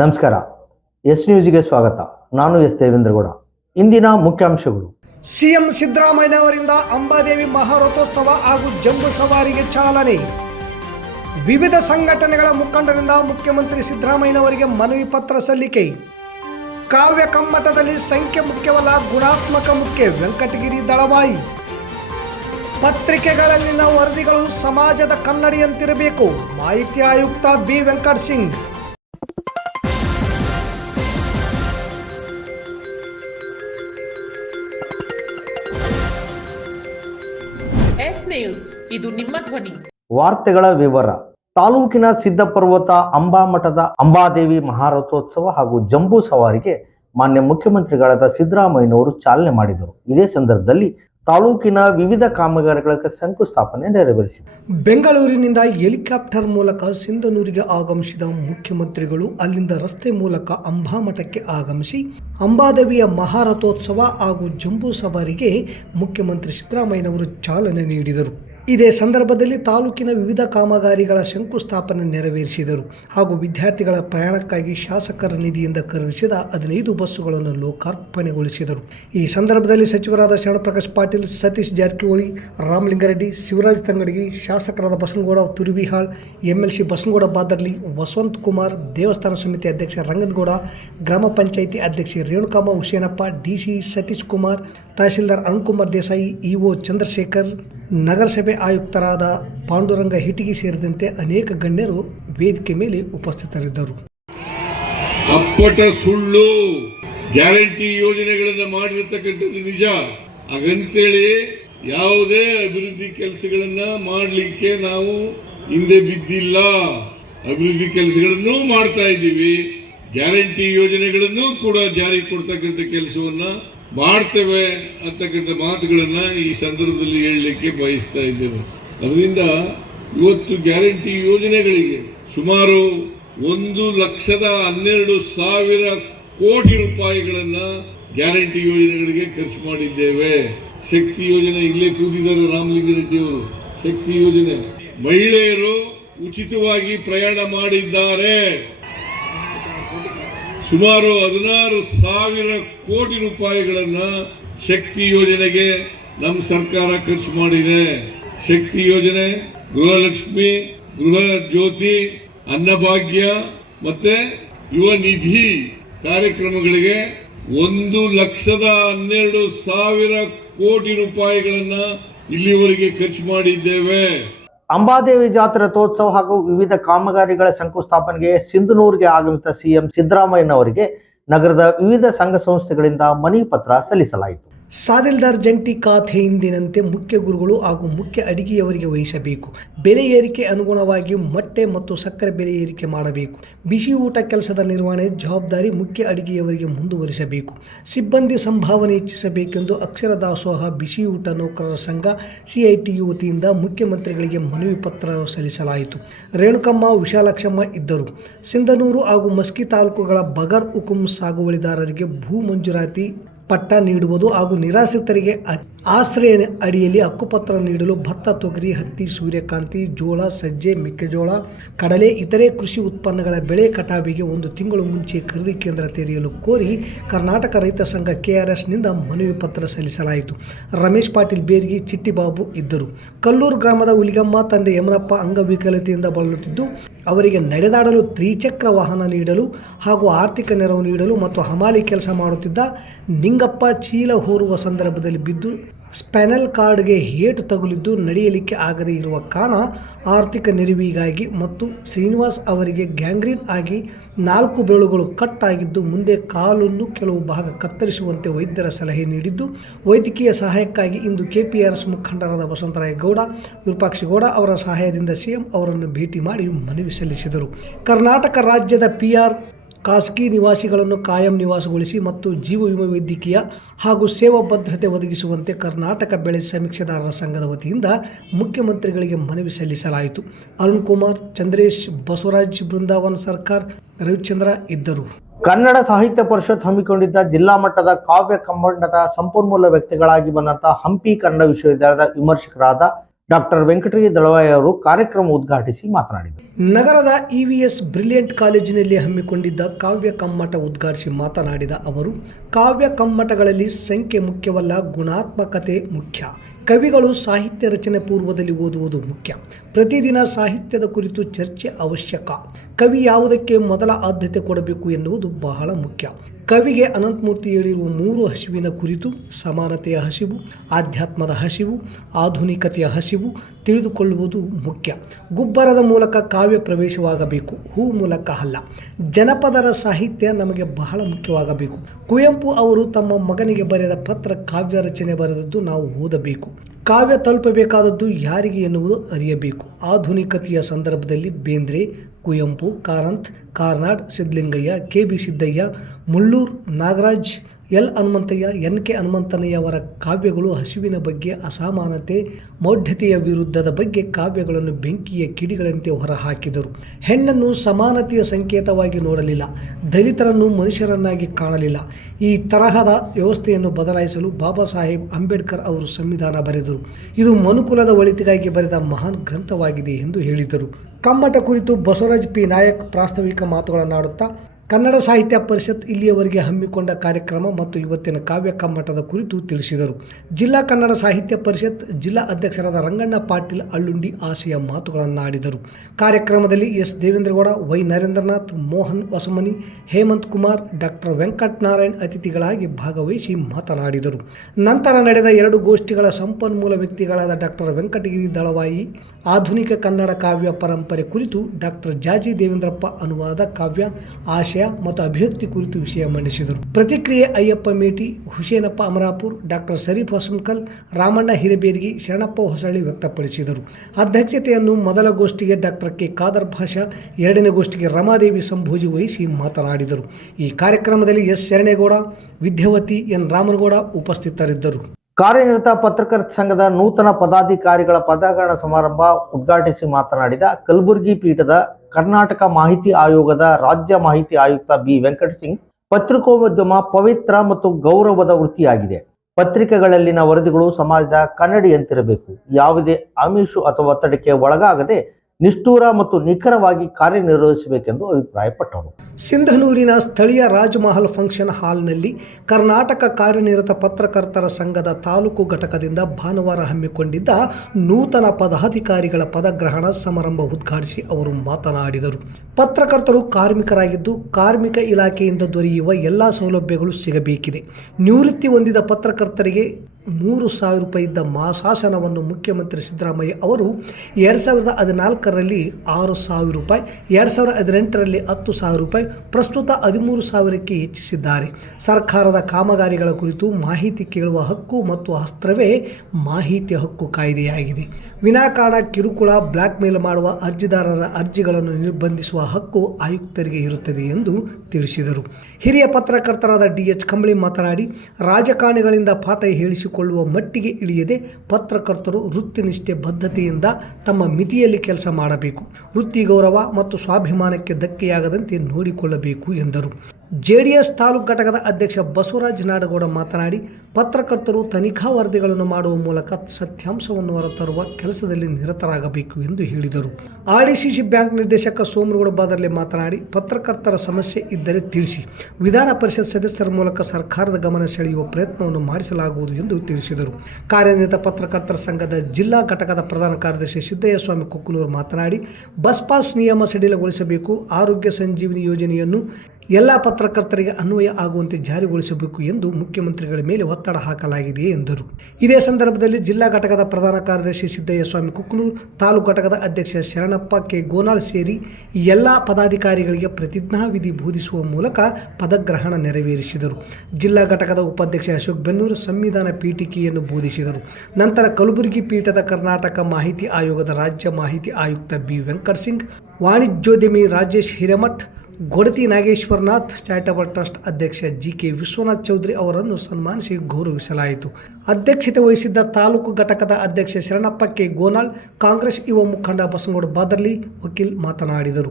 ನಮಸ್ಕಾರ. ಎಸ್ ನ್ಯೂಸ್ಗೆ ಸ್ವಾಗತ. ನಾನು ಎಸ್ ದೇವೇಂದ್ರಗೌಡ. ಇಂದಿನ ಮುಖ್ಯಾಂಶಗಳು. ಸಿಎಂ ಸಿದ್ದರಾಮಯ್ಯ ಅವರಿಂದ ಅಂಬಾದೇವಿ ಮಹಾರಥೋತ್ಸವ ಹಾಗೂ ಜಂಬೂ ಸವಾರಿಗೆ ಚಾಲನೆ. ವಿವಿಧ ಸಂಘಟನೆಗಳ ಮುಖಂಡರಿಂದ ಮುಖ್ಯಮಂತ್ರಿ ಸಿದ್ದರಾಮಯ್ಯನವರಿಗೆ ಮನವಿ ಪತ್ರ ಸಲ್ಲಿಕೆ. ಕಾವ್ಯ ಕಮ್ಮಟದಲ್ಲಿ ಸಂಖ್ಯೆ ಮುಖ್ಯವಲ್ಲ, ಗುಣಾತ್ಮಕ ಮುಖ್ಯ ವೆಂಕಟಗಿರಿ ದಳವಾಯಿ. ಪತ್ರಿಕೆಗಳಲ್ಲಿನ ವರದಿಗಳು ಸಮಾಜದ ಕನ್ನಡಿಯಂತಿರಬೇಕು, ಮಾಹಿತಿ ಆಯುಕ್ತ ಬಿ ವೆಂಕಟ್ ಸಿಂಗ್ ಇದು ನಿಮ್ಮ ಧ್ವನಿ. ವಾರ್ತೆಗಳ ವಿವರ. ತಾಲೂಕಿನ ಸಿದ್ಧಪರ್ವತ ಅಂಬಾಮಠದ ಅಂಬಾದೇವಿ ಮಹಾರಥೋತ್ಸವ ಹಾಗೂ ಜಂಬೂ ಸವಾರಿಗೆ ಮಾನ್ಯ ಮುಖ್ಯಮಂತ್ರಿಗಳಾದ ಸಿದ್ದರಾಮಯ್ಯನವರು ಚಾಲನೆ ಮಾಡಿದರು. ಇದೇ ಸಂದರ್ಭದಲ್ಲಿ ತಾಲೂಕಿನ ವಿವಿಧ ಕಾಮಗಾರಿಗಳ ಶಂಕುಸ್ಥಾಪನೆ ನೆರವೇರಿಸಿದರು. ಬೆಂಗಳೂರಿನಿಂದ ಹೆಲಿಕಾಪ್ಟರ್ ಮೂಲಕ ಸಿಂಧನೂರಿಗೆ ಆಗಮಿಸಿದ ಮುಖ್ಯಮಂತ್ರಿಗಳು ಅಲ್ಲಿಂದ ರಸ್ತೆ ಮೂಲಕ ಅಂಬಾಮಠಕ್ಕೆ ಆಗಮಿಸಿ ಅಂಬಾದೇವಿಯ ಮಹಾರಥೋತ್ಸವ ಹಾಗೂ ಜಂಬೂ ಸವಾರಿಗೆ ಮುಖ್ಯಮಂತ್ರಿ ಸಿದ್ದರಾಮಯ್ಯನವರು ಚಾಲನೆ ನೀಡಿದರು. ಇದೇ ಸಂದರ್ಭದಲ್ಲಿ ತಾಲೂಕಿನ ವಿವಿಧ ಕಾಮಗಾರಿಗಳ ಶಂಕುಸ್ಥಾಪನೆ ನೆರವೇರಿಸಿದರು ಹಾಗೂ ವಿದ್ಯಾರ್ಥಿಗಳ ಪ್ರಯಾಣಕ್ಕಾಗಿ ಶಾಸಕರ ನಿಧಿಯಿಂದ ಖರೀದಿಸಿದ ಹದಿನೈದು ಬಸ್ಸುಗಳನ್ನು ಲೋಕಾರ್ಪಣೆಗೊಳಿಸಿದರು. ಈ ಸಂದರ್ಭದಲ್ಲಿ ಸಚಿವರಾದ ಶರಣಪ್ರಕಾಶ್ ಪಾಟೀಲ್, ಸತೀಶ್ ಜಾರಕಿಹೊಳಿ, ರಾಮಲಿಂಗಾರೆಡ್ಡಿ, ಶಿವರಾಜ್ ತಂಗಡಗಿ, ಶಾಸಕರಾದ ಬಸನಗೌಡ ತುರುವಿಹಾಳ್ ಎಂಎಲ್ಸಿ ಬಸನಗೌಡ ಬಾದರ್ಲಿ ವಸವಂತ್ ಕುಮಾರ್, ದೇವಸ್ಥಾನ ಸಮಿತಿ ಅಧ್ಯಕ್ಷ ರಂಗನಗೌಡ, ಗ್ರಾಮ ಪಂಚಾಯಿತಿ ಅಧ್ಯಕ್ಷೆ ರೇಣುಕಾಮ ಹುಸೇನಪ್ಪ ಡಿಸಿ ಸತೀಶ್ ಕುಮಾರ್ ತಹಶೀಲ್ದಾರ್ ಅರುಣ್ಕುಮಾರ್ ದೇಸಾಯಿ, ಇಒ ಚಂದ್ರಶೇಖರ್ ನಗರಸಭೆ ಆಯುಕ್ತರಾದ ಪಾಂಡುರಂಗ ಹಿಟಿಗಿ ಸೇರಿದಂತೆ ಅನೇಕ ಗಣ್ಯರು ವೇದಿಕೆ ಮೇಲೆ ಉಪಸ್ಥಿತರಿದ್ದರು. ಅಪ್ಪಟ ಸುಳ್ಳು ಗ್ಯಾರಂಟಿ ಯೋಜನೆಗಳನ್ನು ಮಾಡಿರತಕ್ಕಂಥದ್ದು ನಿಜ. ಹಾಗಂತೇಳಿ ಯಾವುದೇ ಅಭಿವೃದ್ಧಿ ಕೆಲಸಗಳನ್ನ ಮಾಡಲಿಕ್ಕೆ ನಾವು ಹಿಂದೆ ಬಿದ್ದಿಲ್ಲ. ಅಭಿವೃದ್ಧಿ ಕೆಲಸಗಳನ್ನು ಮಾಡ್ತಾ ಇದ್ದೀವಿ. ಗ್ಯಾರಂಟಿ ಯೋಜನೆಗಳನ್ನು ಕೂಡ ಜಾರಿ ಕೊಡ್ತಕ್ಕಂಥ ಕೆಲಸವನ್ನ ಮಾಡ್ತೇವೆ ಅಂತಕ್ಕಂಥ ಮಾತುಗಳನ್ನು ಈ ಸಂದರ್ಭದಲ್ಲಿ ಹೇಳಲಿಕ್ಕೆ ಬಯಸ್ತಾ ಇದ್ದೇವೆ. ಅದರಿಂದ ಇವತ್ತು ಗ್ಯಾರಂಟಿ ಯೋಜನೆಗಳಿಗೆ ಸುಮಾರು ಒಂದು ಲಕ್ಷದ ಹನ್ನೆರಡು ಸಾವಿರ ಕೋಟಿ ರೂಪಾಯಿಗಳನ್ನು ಗ್ಯಾರಂಟಿ ಯೋಜನೆಗಳಿಗೆ ಖರ್ಚು ಮಾಡಿದ್ದೇವೆ. ಶಕ್ತಿ ಯೋಜನೆ ಇಲ್ಲೇ ಕೂತಿದ್ದಾರೆ ರಾಮಲಿಂಗಾರೆಡ್ಡಿ ಅವರು. ಶಕ್ತಿ ಯೋಜನೆ ಮಹಿಳೆಯರು ಉಚಿತವಾಗಿ ಪ್ರಯಾಣ ಮಾಡಿದ್ದಾರೆ. ಸುಮಾರು ಹದಿನಾರು ಸಾವಿರ ಕೋಟಿ ರೂಪಾಯಿಗಳನ್ನ ಶಕ್ತಿ ಯೋಜನೆಗೆ ನಮ್ಮ ಸರ್ಕಾರ ಖರ್ಚು ಮಾಡಿದೆ. ಶಕ್ತಿ ಯೋಜನೆ, ಗೃಹಲಕ್ಷ್ಮಿ, ಗೃಹ ಜ್ಯೋತಿ, ಅನ್ನಭಾಗ್ಯ ಮತ್ತೆ ಯುವ ನಿಧಿ ಕಾರ್ಯಕ್ರಮಗಳಿಗೆ ಒಂದು ಲಕ್ಷದ ಹನ್ನೆರಡು ಸಾವಿರ ಕೋಟಿ ರೂಪಾಯಿಗಳನ್ನ ಇಲ್ಲಿವರೆಗೆ ಖರ್ಚು ಮಾಡಿದ್ದೇವೆ. ಅಂಬಾದೇವಿ ಜಾತ್ರೆ ರಥೋತ್ಸವ ಹಾಗೂ ವಿವಿಧ ಕಾಮಗಾರಿಗಳ ಶಂಕುಸ್ಥಾಪನೆಗೆ ಸಿಂಧನೂರಿಗೆ ಆಗಮಿಸಿದ ಸಿಎಂ ಸಿದ್ದರಾಮಯ್ಯನವರಿಗೆ ನಗರದ ವಿವಿಧ ಸಂಘ ಸಂಸ್ಥೆಗಳಿಂದ ಮನಿ ಪತ್ರ ಸಲ್ಲಿಸಲಾಯಿತು. ಸಾದಿಲ್ದಾರ್ ಜಂಟಿ ಖಾತೆ ಹಿಂದಿನಂತೆ ಮುಖ್ಯ ಗುರುಗಳು ಹಾಗೂ ಮುಖ್ಯ ಅಡಿಗೆಯವರಿಗೆ ವಹಿಸಬೇಕು. ಬೆಲೆ ಏರಿಕೆ ಅನುಗುಣವಾಗಿ ಮೊಟ್ಟೆ ಮತ್ತು ಸಕ್ಕರೆ ಬೆಲೆ ಏರಿಕೆ ಮಾಡಬೇಕು. ಬಿಸಿ ಊಟ ಕೆಲಸದ ನಿರ್ವಹಣೆ ಜವಾಬ್ದಾರಿ ಮುಖ್ಯ ಅಡಿಗೆಯವರಿಗೆ ಮುಂದುವರಿಸಬೇಕು. ಸಿಬ್ಬಂದಿ ಸಂಭಾವನೆ ಹೆಚ್ಚಿಸಬೇಕೆಂದು ಅಕ್ಷರ ದಾಸೋಹ, ಬಿಸಿ ಊಟ ನೌಕರರ ಸಂಘ, ಸಿಐಟಿಯು ವತಿಯಿಂದ ಮುಖ್ಯಮಂತ್ರಿಗಳಿಗೆ ಮನವಿ ಪತ್ರ ಸಲ್ಲಿಸಲಾಯಿತು. ರೇಣುಕಮ್ಮ, ವಿಶಾಲಾಕ್ಷಮ್ಮ ಇದ್ದರು. ಸಿಂಧನೂರು ಹಾಗೂ ಮಸ್ಕಿ ತಾಲೂಕುಗಳ ಬಗರ್ ಹುಕುಂ ಸಾಗುವಳಿದಾರರಿಗೆ ಭೂ ಮಂಜೂರಾತಿ ಪಟ್ಟ ನೀಡುವುದು ಹಾಗೂ ನಿರಾಶ್ರಿತರಿಗೆ ಆಶ್ರಯ ಅಡಿಯಲ್ಲಿ ಹಕ್ಕುಪತ್ರ ನೀಡಲು ಭತ್ತ, ತೊಗರಿ, ಹತ್ತಿ, ಸೂರ್ಯಕಾಂತಿ, ಜೋಳ, ಸಜ್ಜೆ, ಮೆಕ್ಕೆಜೋಳ, ಕಡಲೆ, ಇತರೆ ಕೃಷಿ ಉತ್ಪನ್ನಗಳ ಬೆಳೆ ಕಟಾವಿಗೆ ಒಂದು ತಿಂಗಳು ಮುಂಚೆ ಖರೀದಿ ಕೇಂದ್ರ ತೆರೆಯಲು ಕೋರಿ ಕರ್ನಾಟಕ ರೈತ ಸಂಘ ಕೆಆರ್ಎಸ್ನಿಂದ ಮನವಿ ಪತ್ರ ಸಲ್ಲಿಸಲಾಯಿತು. ರಮೇಶ್ ಪಾಟೀಲ್ ಬೇರ್ಗಿ ಚಿಟ್ಟಿಬಾಬು ಇದ್ದರು. ಕಲ್ಲೂರು ಗ್ರಾಮದ ಹುಲಿಗಮ್ಮ ತಂದೆ ಯಮನಪ್ಪ ಅಂಗವಿಕಲತೆಯಿಂದ ಬಳಲುತ್ತಿದ್ದು ಅವರಿಗೆ ನಡೆದಾಡಲು ತ್ರಿಚಕ್ರ ವಾಹನ ನೀಡಲು ಹಾಗೂ ಆರ್ಥಿಕ ನೆರವು ನೀಡಲು ಮತ್ತು ಹಮಾಲಿ ಕೆಲಸ ಮಾಡುತ್ತಿದ್ದ ನಿಂಗಪ್ಪ ಚೀಲ ಹೋರುವ ಸಂದರ್ಭದಲ್ಲಿ ಬಿದ್ದು ಸ್ಪೈನಲ್ ಕಾರ್ಡ್ಗೆ ಏಟು ತಗುಲಿದ್ದು ನಡೆಯಲಿಕ್ಕೆ ಆಗದೇ ಇರುವ ಕಾರಣ ಆರ್ಥಿಕ ನೆರವಿಗಾಗಿ ಮತ್ತು ಶ್ರೀನಿವಾಸ್ ಅವರಿಗೆ ಗ್ಯಾಂಗ್ರೀನ್ ಆಗಿ ನಾಲ್ಕು ಬೆರಳುಗಳು ಕಟ್ ಆಗಿದ್ದು ಮುಂದೆ ಕಾಲನ್ನು ಕೆಲವು ಭಾಗ ಕತ್ತರಿಸುವಂತೆ ವೈದ್ಯರ ಸಲಹೆ ನೀಡಿದ್ದು, ವೈದ್ಯಕೀಯ ಸಹಾಯಕ್ಕಾಗಿ ಇಂದು ಕೆಪಿಆರ್ಎಸ್ ಮುಖಂಡರಾದ ವಸಂತರಾಯ ಗೌಡ ವಿರೂಪಾಕ್ಷಿಗೌಡ ಅವರ ಸಹಾಯದಿಂದ ಸಿಎಂ ಅವರನ್ನು ಭೇಟಿ ಮಾಡಿ ಮನವಿ ಸಲ್ಲಿಸಿದರು. ಕರ್ನಾಟಕ ರಾಜ್ಯದ ಪಿಆರ್ ಖಾಸಗಿ ನಿವಾಸಿಗಳನ್ನು ಕಾಯಂ ನಿವಾಸಗೊಳಿಸಿ ಮತ್ತು ಜೀವ ವಿಮೆ ವೈದ್ಯಕೀಯ ಹಾಗೂ ಸೇವಾ ಭದ್ರತೆ ಒದಗಿಸುವಂತೆ ಕರ್ನಾಟಕ ಬೆಳೆ ಸಮೀಕ್ಷೆದಾರರ ಸಂಘದ ವತಿಯಿಂದ ಮುಖ್ಯಮಂತ್ರಿಗಳಿಗೆ ಮನವಿ ಸಲ್ಲಿಸಲಾಯಿತು. ಅರುಣ್ ಕುಮಾರ್, ಚಂದ್ರೇಶ್ ಬಸವರಾಜ್ ಬೃಂದಾವನ್ ಸರ್ಕಾರ್, ರವಿಚಂದ್ರ ಇದ್ದರು. ಕನ್ನಡ ಸಾಹಿತ್ಯ ಪರಿಷತ್ ಹಮ್ಮಿಕೊಂಡಿದ್ದ ಜಿಲ್ಲಾ ಮಟ್ಟದ ಕಾವ್ಯ ಕಮ್ಮಂಡದ ಸಂಪನ್ಮೂಲ ವ್ಯಕ್ತಿಗಳಾಗಿ ಬಂದಂತಹ ಹಂಪಿ ಕನ್ನಡ ವಿಶ್ವವಿದ್ಯಾಲಯದ ವಿಮರ್ಶಕರಾದ ಡಾಕ್ಟರ್ ವೆಂಕಟಗಿ ದಳವಾಯಿ ಅವರು ಕಾರ್ಯಕ್ರಮ ಉದ್ಘಾಟಿಸಿ ಮಾತನಾಡಿದರು. ನಗರದ ಇವಿಎಸ್ ಬ್ರಿಲಿಯಂಟ್ ಕಾಲೇಜಿನಲ್ಲಿ ಹಮ್ಮಿಕೊಂಡಿದ್ದ ಕಾವ್ಯ ಕಮ್ಮಟ ಉದ್ಘಾಟಿಸಿ ಮಾತನಾಡಿದ ಅವರು, ಕಾವ್ಯ ಕಮ್ಮಟಗಳಲ್ಲಿ ಸಂಖ್ಯೆ ಮುಖ್ಯವಲ್ಲ, ಗುಣಾತ್ಮಕತೆ ಮುಖ್ಯ. ಕವಿಗಳು ಸಾಹಿತ್ಯ ರಚನೆ ಪೂರ್ವದಲ್ಲಿ ಓದುವುದು ಮುಖ್ಯ. ಪ್ರತಿದಿನ ಸಾಹಿತ್ಯದ ಕುರಿತು ಚರ್ಚೆ ಅವಶ್ಯಕ. ಕವಿ ಯಾವುದಕ್ಕೆ ಮೊದಲ ಆದ್ಯತೆ ಕೊಡಬೇಕು ಎನ್ನುವುದು ಬಹಳ ಮುಖ್ಯ. ಕವಿಗೆ ಅನಂತಮೂರ್ತಿ ಹೇಳಿರುವ ಮೂರು ಹಸಿವಿನ ಕುರಿತು, ಸಮಾನತೆಯ ಹಸಿವು, ಆಧ್ಯಾತ್ಮದ ಹಸಿವು, ಆಧುನಿಕತೆಯ ಹಸಿವು ತಿಳಿದುಕೊಳ್ಳುವುದು ಮುಖ್ಯ. ಗುಬ್ಬರದ ಮೂಲಕ ಕಾವ್ಯ ಪ್ರವೇಶವಾಗಬೇಕು. ಹೂ ಮೂಲಕ ಅಲ್ಲ. ಜನಪದರ ಸಾಹಿತ್ಯ ನಮಗೆ ಬಹಳ ಮುಖ್ಯವಾಗಬೇಕು. ಕುವೆಂಪು ಅವರು ತಮ್ಮ ಮಗನಿಗೆ ಬರೆದ ಪತ್ರ ಕಾವ್ಯ ರಚನೆ ಬರೆದದ್ದು ನಾವು ಓದಬೇಕು. ಕಾವ್ಯ ತಲುಪಬೇಕಾದದ್ದು ಯಾರಿಗೆ ಎನ್ನುವುದು ಅರಿಯಬೇಕು. ಆಧುನಿಕತೆಯ ಸಂದರ್ಭದಲ್ಲಿ Bendre Kuvempu Karanth Karnad Siddalingaiah K B Siddaiah Mullur Nagaraj L Hanumanthaiah, N K ಹನುಮಂತನಯ್ಯವರ ಕಾವ್ಯಗಳು ಹಸಿವಿನ ಬಗ್ಗೆ ಅಸಮಾನತೆ ಮೌಢ್ಯತೆಯ ವಿರುದ್ಧದ ಬಗ್ಗೆ ಕಾವ್ಯಗಳನ್ನು ಬೆಂಕಿಯ ಕಿಡಿಗಳಂತೆ ಹೊರಹಾಕಿದರು. ಹೆಣ್ಣನ್ನು ಸಮಾನತೆಯ ಸಂಕೇತವಾಗಿ ನೋಡಲಿಲ್ಲ, ದಲಿತರನ್ನು ಮನುಷ್ಯರನ್ನಾಗಿ ಕಾಣಲಿಲ್ಲ. ಈ ತರಹದ ವ್ಯವಸ್ಥೆಯನ್ನು ಬದಲಾಯಿಸಲು ಬಾಬಾ ಸಾಹೇಬ್ ಅಂಬೇಡ್ಕರ್ ಅವರು ಸಂವಿಧಾನ ಬರೆದರು. ಇದು ಮನುಕುಲದ ಒಳಿತಿಗಾಗಿ ಬರೆದ ಮಹಾನ್ ಗ್ರಂಥವಾಗಿದೆ ಎಂದು ಹೇಳಿದರು. ಕಮ್ಮಟ ಕುರಿತು ಬಸವರಾಜ್ ಪಿ. ನಾಯಕ್ ಪ್ರಾಸ್ತಾವಿಕ ಮಾತುಗಳನ್ನಾಡುತ್ತಾ ಕನ್ನಡ ಸಾಹಿತ್ಯ ಪರಿಷತ್ ಇಲ್ಲಿಯವರೆಗೆ ಹಮ್ಮಿಕೊಂಡ ಕಾರ್ಯಕ್ರಮ ಮತ್ತು ಇವತ್ತಿನ ಕಾವ್ಯ ಕಮ್ಮಟದ ಕುರಿತು ತಿಳಿಸಿದರು. ಜಿಲ್ಲಾ ಕನ್ನಡ ಸಾಹಿತ್ಯ ಪರಿಷತ್ ಜಿಲ್ಲಾ ಅಧ್ಯಕ್ಷರಾದ ರಂಗಣ್ಣ ಪಾಟೀಲ್ ಅಳ್ಳುಂಡಿ ಆಶೆಯ ಮಾತುಗಳನ್ನಾಡಿದರು. ಕಾರ್ಯಕ್ರಮದಲ್ಲಿ S. Devendragouda, Y. Narendranath, Mohan Vasamani Hemanth Kumar, doctor Venkat Narayan ಅತಿಥಿಗಳಾಗಿ ಭಾಗವಹಿಸಿ ಮಾತನಾಡಿದರು. ನಂತರ ನಡೆದ ಎರಡು ಗೋಷ್ಠಿಗಳ ಸಂಪನ್ಮೂಲ ವ್ಯಕ್ತಿಗಳಾದ ಡಾಕ್ಟರ್ ವೆಂಕಟಗಿರಿ ದಳವಾಯಿ, ಆಧುನಿಕ ಕನ್ನಡ ಕಾವ್ಯ ಪರಂಪರೆ ಕುರಿತು ಡಾಕ್ಟರ್ ಜಾಜಿ ದೇವೇಂದ್ರಪ್ಪ ಅನುವಾದ ಕಾವ್ಯ, ಆಶಯ ಮತ್ತು ಅಭಿವ್ಯಕ್ತಿ ಕುರಿತು ವಿಷಯ ಮಂಡಿಸಿದರು. ಪ್ರತಿಕ್ರಿಯೆ ಅಯ್ಯಪ್ಪ ಮೇಟಿ, ಹುಸೇನಪ್ಪ ಅಮರಾಪುರ್, ಡಾಕ್ಟರ್ ಶರೀಫ್ ಹೊಸಂಕಲ್, ರಾಮಣ್ಣ ಹಿರೇಬೇರ್ಗಿ ಶರಣಪ್ಪ ಹೊಸಳ್ಳಿ ವ್ಯಕ್ತಪಡಿಸಿದರು. ಅಧ್ಯಕ್ಷತೆಯನ್ನು ಮೊದಲ ಗೋಷ್ಠಿಗೆ ಡಾಕ್ಟರ್ ಕೆ. ಖಾದರ್ ಭಾಷಾ, ಎರಡನೇ ಗೋಷ್ಠಿಗೆ ರಮಾದೇವಿ ಸಂಭೋಜಿ ವಹಿಸಿ ಮಾತನಾಡಿದರು. ಈ ಕಾರ್ಯಕ್ರಮದಲ್ಲಿ ಎಸ್. ಶರಣೇಗೌಡ, ವಿದ್ಯಾವತಿ ಎನ್. ರಾಮನಗೌಡ ಉಪಸ್ಥಿತರಿದ್ದರು. ಕಾರ್ಯನಿರತ ಪತ್ರಕರ್ತ ಸಂಘದ ನೂತನ ಪದಾಧಿಕಾರಿಗಳ ಪದಗ್ರಹಣ ಸಮಾರಂಭ ಉದ್ಘಾಟಿಸಿ ಮಾತನಾಡಿದ ಕಲಬುರಗಿ ಪೀಠದ ಕರ್ನಾಟಕ ಮಾಹಿತಿ ಆಯೋಗದ ರಾಜ್ಯ ಮಾಹಿತಿ ಆಯುಕ್ತ ಬಿ ವೆಂಕಟ ಸಿಂಗ್, ಪತ್ರಿಕೋದ್ಯಮ ಪವಿತ್ರ ಮತ್ತು ಗೌರವದ ವೃತ್ತಿಯಾಗಿದೆ. ಪತ್ರಿಕೆಗಳಲ್ಲಿನ ವರದಿಗಳು ಸಮಾಜದ ಕನ್ನಡಿಯಂತಿರಬೇಕು. ಯಾವುದೇ ಆಮಿಷು ಅಥವಾ ಒತ್ತಡಕ್ಕೆ ಒಳಗಾಗದೆ ನಿಷ್ಠೂರ ಮತ್ತು ನಿಖರವಾಗಿ ಕಾರ್ಯನಿರ್ವಹಿಸಬೇಕೆಂದು ಅಭಿಪ್ರಾಯಪಟ್ಟರು ಸಿಂಧನೂರಿನ ಸ್ಥಳೀಯ ರಾಜ್ಮಹಲ್ ಫಂಕ್ಷನ್ ಹಾಲ್ನಲ್ಲಿ ಕರ್ನಾಟಕ ಕಾರ್ಯನಿರತ ಪತ್ರಕರ್ತರ ಸಂಘದ ತಾಲೂಕು ಘಟಕದಿಂದ ಭಾನುವಾರ ಹಮ್ಮಿಕೊಂಡಿದ್ದ ನೂತನ ಪದಾಧಿಕಾರಿಗಳ ಪದಗ್ರಹಣ ಸಮಾರಂಭ ಉದ್ಘಾಟಿಸಿ ಅವರು ಮಾತನಾಡಿದರು. ಪತ್ರಕರ್ತರು ಕಾರ್ಮಿಕರಾಗಿದ್ದು ಕಾರ್ಮಿಕ ಇಲಾಖೆಯಿಂದ ದೊರೆಯುವ ಎಲ್ಲ ಸೌಲಭ್ಯಗಳು ಸಿಗಬೇಕಿದೆ. ನಿವೃತ್ತಿ ಹೊಂದಿದ ಪತ್ರಕರ್ತರಿಗೆ ಮೂರು ಸಾವಿರ ರೂಪಾಯಿ ಇದ್ದ ಮಾಸಾಸನವನ್ನು ಮುಖ್ಯಮಂತ್ರಿ ಸಿದ್ದರಾಮಯ್ಯ ಅವರು ಎರಡು ಸಾವಿರದ ಹದಿನಾಲ್ಕರಲ್ಲಿ ಆರು ಸಾವಿರ ರೂಪಾಯಿ, ಎರಡು ಸಾವಿರದ ಹದಿನೆಂಟರಲ್ಲಿ ಹತ್ತು ಸಾವಿರ ರೂಪಾಯಿ, ಪ್ರಸ್ತುತ ಹದಿಮೂರು ಸಾವಿರಕ್ಕೆ ಹೆಚ್ಚಿಸಿದ್ದಾರೆ. ಸರ್ಕಾರದ ಕಾಮಗಾರಿಗಳ ಕುರಿತು ಮಾಹಿತಿ ಕೇಳುವ ಹಕ್ಕು ಮತ್ತು ಅಸ್ತ್ರವೇ ಮಾಹಿತಿ ಹಕ್ಕು ಕಾಯ್ದೆಯಾಗಿದೆ. ವಿನಾಕಾರಣ ಕಿರುಕುಳ ಬ್ಲ್ಯಾಕ್ ಮೇಲ್ ಮಾಡುವ ಅರ್ಜಿದಾರರ ಅರ್ಜಿಗಳನ್ನು ನಿರ್ಬಂಧಿಸುವ ಹಕ್ಕು ಆಯುಕ್ತರಿಗೆ ಇರುತ್ತದೆ ಎಂದು ತಿಳಿಸಿದರು. ಹಿರಿಯ ಪತ್ರಕರ್ತರಾದ ಡಿ ಎಚ್ ಕಂಬಳಿ ಮಾತನಾಡಿ, ರಾಜಕಾರಣಿಗಳಿಂದ ಪಾಠ ಹೇಳಿಸಿಕೊಳ್ಳುವ ಮಟ್ಟಿಗೆ ಇಳಿಯದೆ ಪತ್ರಕರ್ತರು ವೃತ್ತಿನಿಷ್ಠೆ ಬದ್ಧತೆಯಿಂದ ತಮ್ಮ ಮಿತಿಯಲ್ಲಿ ಕೆಲಸ ಮಾಡಬೇಕು. ವೃತ್ತಿ ಗೌರವ ಮತ್ತು ಸ್ವಾಭಿಮಾನಕ್ಕೆ ಧಕ್ಕೆಯಾಗದಂತೆ ನೋಡಿಕೊಳ್ಳಬೇಕು ಎಂದರು. ಜೆಡಿಎಸ್ ತಾಲೂಕು ಘಟಕದ ಅಧ್ಯಕ್ಷ ಬಸವರಾಜ್ ನಾಡಗೌಡ ಮಾತನಾಡಿ, ಪತ್ರಕರ್ತರು ತನಿಖಾ ವರದಿಗಳನ್ನು ಮಾಡುವ ಮೂಲಕ ಸತ್ಯಾಂಶವನ್ನು ಹೊರತರುವ ಕೆಲಸದಲ್ಲಿ ನಿರತರಾಗಬೇಕು ಎಂದು ಹೇಳಿದರು. ಆರ್ಡಿಸಿಸಿ ಬ್ಯಾಂಕ್ ನಿರ್ದೇಶಕ ಸೋಮನಗೌಡ ಬಾದರ್ಲೆ ಮಾತನಾಡಿ, ಪತ್ರಕರ್ತರ ಸಮಸ್ಯೆ ಇದ್ದರೆ ತಿಳಿಸಿ. ವಿಧಾನ ಪರಿಷತ್ ಸದಸ್ಯರ ಮೂಲಕ ಸರ್ಕಾರದ ಗಮನ ಸೆಳೆಯುವ ಪ್ರಯತ್ನವನ್ನು ಮಾಡಿಸಲಾಗುವುದು ಎಂದು ತಿಳಿಸಿದರು. ಕಾರ್ಯನಿರತ ಪತ್ರಕರ್ತರ ಸಂಘದ ಜಿಲ್ಲಾ ಘಟಕದ ಪ್ರಧಾನ ಕಾರ್ಯದರ್ಶಿ ಸಿದ್ದಯ್ಯ ಸ್ವಾಮಿ ಕುಕ್ಕನೂರು ಮಾತನಾಡಿ, ಬಸ್ ಪಾಸ್ ನಿಯಮ ಸಡಿಲಗೊಳಿಸಬೇಕು. ಆರೋಗ್ಯ ಸಂಜೀವಿನಿ ಯೋಜನೆಯನ್ನು ಎಲ್ಲ ಪತ್ರಕರ್ತರಿಗೆ ಅನ್ವಯ ಆಗುವಂತೆ ಜಾರಿಗೊಳಿಸಬೇಕು ಎಂದು ಮುಖ್ಯಮಂತ್ರಿಗಳ ಮೇಲೆ ಒತ್ತಡ ಹಾಕಲಾಗಿದೆ ಎಂದರು. ಇದೇ ಸಂದರ್ಭದಲ್ಲಿ ಜಿಲ್ಲಾ ಘಟಕದ ಪ್ರಧಾನ ಕಾರ್ಯದರ್ಶಿ ಸಿದ್ದಯ್ಯ ಸ್ವಾಮಿ ಕುಕ್ನೂರ್ ತಾಲೂಕು ಘಟಕದ ಅಧ್ಯಕ್ಷ ಶರಣಪ್ಪ ಕೆ. ಗೋನಾಳ್ ಸೇರಿ ಎಲ್ಲ ಪದಾಧಿಕಾರಿಗಳಿಗೆ ಪ್ರತಿಜ್ಞಾವಿಧಿ ಬೋಧಿಸುವ ಮೂಲಕ ಪದಗ್ರಹಣ ನೆರವೇರಿಸಿದರು. ಜಿಲ್ಲಾ ಘಟಕದ ಉಪಾಧ್ಯಕ್ಷ ಅಶೋಕ್ ಬೆನ್ನೂರು ಸಂವಿಧಾನ ಪೀಠಿಕೆಯನ್ನು ಬೋಧಿಸಿದರು. ನಂತರ ಕಲಬುರಗಿ ಪೀಠದ ಕರ್ನಾಟಕ ಮಾಹಿತಿ ಆಯೋಗದ ರಾಜ್ಯ ಮಾಹಿತಿ ಆಯುಕ್ತ ಬಿ. ವೆಂಕಟ್ ಸಿಂಗ್ ವಾಣಿಜ್ಯೋದ್ಯಮಿ ರಾಜೇಶ್ ಹಿರೇಮಠ್ ಗೊಡತಿ ನಾಗೇಶ್ವರನಾಥ್ ಚಾರಿಟಬಲ್ ಟ್ರಸ್ಟ್ ಅಧ್ಯಕ್ಷ ಜಿ ಕೆ ವಿಶ್ವನಾಥ್ ಚೌಧರಿ ಅವರನ್ನು ಸನ್ಮಾನಿಸಿ ಗೌರವಿಸಲಾಯಿತು. ಅಧ್ಯಕ್ಷತೆ ವಹಿಸಿದ್ದ ತಾಲೂಕು ಘಟಕದ ಅಧ್ಯಕ್ಷ ಶರಣಪ್ಪ ಕೆ. ಗೋನಾಳ್, ಕಾಂಗ್ರೆಸ್ ಯುವ ಮುಖಂಡ ಬಸನಗೌಡ ಬಾದರ್ಲಿ ವಕೀಲ್ ಮಾತನಾಡಿದರು.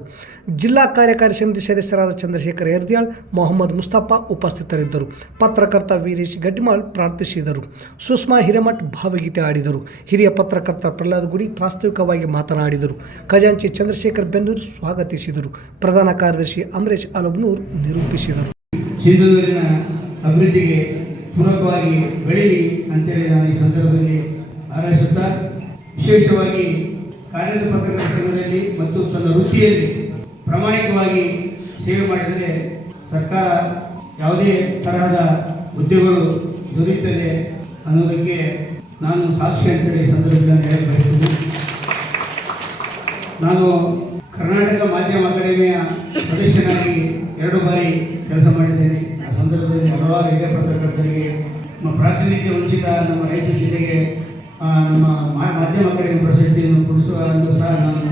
ಜಿಲ್ಲಾ ಕಾರ್ಯಕಾರಿ ಸಮಿತಿ ಸದಸ್ಯರಾದ ಚಂದ್ರಶೇಖರ್ ಯರ್ದ್ಯಾಳ್ ಮೊಹಮ್ಮದ್ ಮುಸ್ತಫಾ ಉಪಸ್ಥಿತರಿದ್ದರು. ಪತ್ರಕರ್ತ ವೀರೇಶ್ ಗಡ್ಡಿಮಾಳ್ ಪ್ರಾರ್ಥಿಸಿದರು. ಸುಷ್ಮಾ ಹಿರೇಮಠ್ ಭಾವಗೀತೆ ಆಡಿದರು ಹಿರಿಯ ಪತ್ರಕರ್ತ ಪ್ರಹ್ಲಾದ್ ಗುಡಿ ಪ್ರಾಸ್ತಾವಿಕವಾಗಿ ಮಾತನಾಡಿದರು. ಖಜಾಂಚಿ ಚಂದ್ರಶೇಖರ್ ಬೆಂದೂರು ಸ್ವಾಗತಿಸಿದರು. ಪ್ರಧಾನ ಕಾರ್ಯದರ್ಶಿ ಅಮರೇಶ್ ಅಲಬ್ನೂರ್ ನಿರೂಪಿಸಿದರು. ಸಿಂಧೂರಿನ ಅಭಿವೃದ್ಧಿಗೆ ಪೂರಕವಾಗಿ ಬೆಳೆಯಲಿ ಅಂತೇಳಿ ನಾನು ಈ ಸಂದರ್ಭದಲ್ಲಿ ಹಾರೈಸುತ್ತಾ, ವಿಶೇಷವಾಗಿ ಕಾರ್ಯದ ಪತ್ರಕರ್ತರ ಸಂಘದಲ್ಲಿ ಮತ್ತು ತನ್ನ ವೃತ್ತಿಯಲ್ಲಿ ಪ್ರಾಮಾಣಿಕವಾಗಿ ಸೇವೆ ಮಾಡಿದರೆ ಸರ್ಕಾರ ಯಾವುದೇ ತರಹದ ಹುದ್ದೆಗಳು ದೊರೆಯುತ್ತದೆ ಅನ್ನೋದಕ್ಕೆ ನಾನು ಸಾಕ್ಷಿ ಅಂತೇಳಿ ಸಂದರ್ಭದಲ್ಲಿ ಹೇಳಿ ಬಯಸಿದ್ದೀನಿ ನಾನು ಕರ್ನಾಟಕ ಮಾಧ್ಯಮ ಅಕಾಡೆಮಿಯ ಸದಸ್ಯನಾಗಿ ಎರಡು ಬಾರಿ ಕೆಲಸ ಮಾಡಿದ್ದೇನೆ ಆ ಸಂದರ್ಭದಲ್ಲಿ ಹಲವಾರು ಹಿರಿಯ ಪತ್ರಕರ್ತರಿಗೆ ನಮ್ಮ ಪ್ರಾತಿನಿಧ್ಯ ವಂಚಿತ ನಮ್ಮ ರಾಯಚೂರು ಜಿಲ್ಲೆಗೆ ಆ, ನಮ್ಮ ಮಾ- ಮಾಧ್ಯಮ ಅಕಾಡೆಮಿ ಪ್ರಶಸ್ತಿಯನ್ನು ಕೊಡಿಸುವ ಸಹ ನಾನು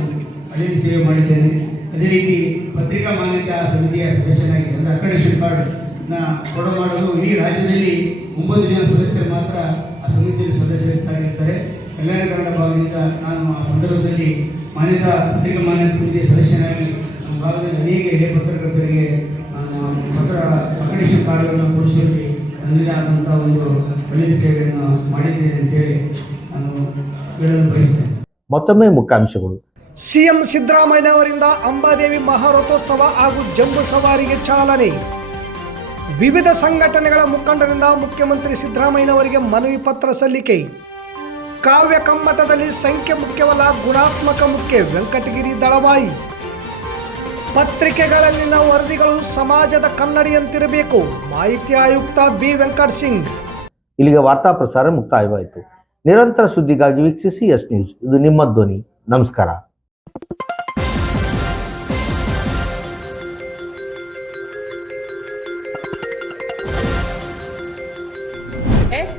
ಅಲ್ಲಿ ಸೇವೆ ಮಾಡಿದ್ದೇನೆ ಅದೇ ರೀತಿ ಪತ್ರಿಕಾ ಮಾನ್ಯತಾ ಸಮಿತಿಯ ಸದಸ್ಯನಾಗಿ ಅಂದರೆ ಅಕ್ರೆಡಿಷನ್ ಕಾರ್ಡ್ನ ಕೊಡು ಮಾಡಲು ಈ ರಾಜ್ಯದಲ್ಲಿ ಒಂಬತ್ತು ಜನ ಸದಸ್ಯರು ಮಾತ್ರ ಆ ಸಮಿತಿಯಲ್ಲಿ ಸದಸ್ಯರಾಗಿರ್ತಾರೆ ಕಲ್ಯಾಣ ಕನ್ನಡ ಭಾಗದಿಂದ ನಾನು ಆ ಸಂದರ್ಭದಲ್ಲಿ ಮಾನ್ಯತ ಪತ್ರಿಕಾ ಮಾನ್ಯ ಸಮಿತಿಯ ಸದಸ್ಯನಾಗಿ ನಮ್ಮ ಭಾಗದಲ್ಲಿ ಅನೇಕ ಹಿರಿಯ ಪತ್ರಕರ್ತರಿಗೆ ನಾನು ಪತ್ರ ಅಕ್ರೆಡಿಷನ್ ಕಾರ್ಡ್ಗಳನ್ನು ಕೊಡಿಸುವಲ್ಲಿ ನನ್ನದೇ ಆದಂಥ ಒಂದು ಒಳ್ಳೆಯ ಸೇವೆಯನ್ನು ಮಾಡಿದ್ದೇನೆ ಅಂತೇಳಿ ನಾನು ಹೇಳಲು ಬಯಸ್ತೇನೆ. ಮತ್ತೊಮ್ಮೆ ಮುಖ್ಯಾಂಶಗಳು. ಸಿಎಂ ಸಿದ್ದರಾಮಯ್ಯ ಅವರಿಂದ ಅಂಬಾದೇವಿ ಮಹಾರಥೋತ್ಸವ ಹಾಗೂ ಜಂಬೂ ಸವಾರಿಗೆ ಚಾಲನೆ. ವಿವಿಧ ಸಂಘಟನೆಗಳ ಮುಖಂಡರಿಂದ ಮುಖ್ಯಮಂತ್ರಿ ಸಿದ್ದರಾಮಯ್ಯನವರಿಗೆ ಮನವಿ ಪತ್ರ ಸಲ್ಲಿಕೆ. ಕಾವ್ಯ ಕಮ್ಮಟದಲ್ಲಿ ಸಂಖ್ಯೆ ಮುಖ್ಯವಲ್ಲ, ಗುಣಾತ್ಮಕ ಮುಖ್ಯ ವೆಂಕಟಗಿರಿ ದಳವಾಯಿ. ಪತ್ರಿಕೆಗಳಲ್ಲಿನ ವರದಿಗಳು ಸಮಾಜದ ಕನ್ನಡಿಯಂತಿರಬೇಕು, ಮಾಹಿತಿ ಆಯುಕ್ತ ಬಿ. ವೆಂಕಟ್ ಸಿಂಗ್. ಇಲ್ಲಿಗೆ ವಾರ್ತಾ ಪ್ರಸಾರ ಮುಕ್ತಾಯವಾಯಿತು. ನಿರಂತರ ಸುದ್ದಿಗಾಗಿ ವೀಕ್ಷಿಸಿ ಎಸ್ ನ್ಯೂಸ್, ಇದು ನಿಮ್ಮ ಧ್ವನಿ. ನಮಸ್ಕಾರ.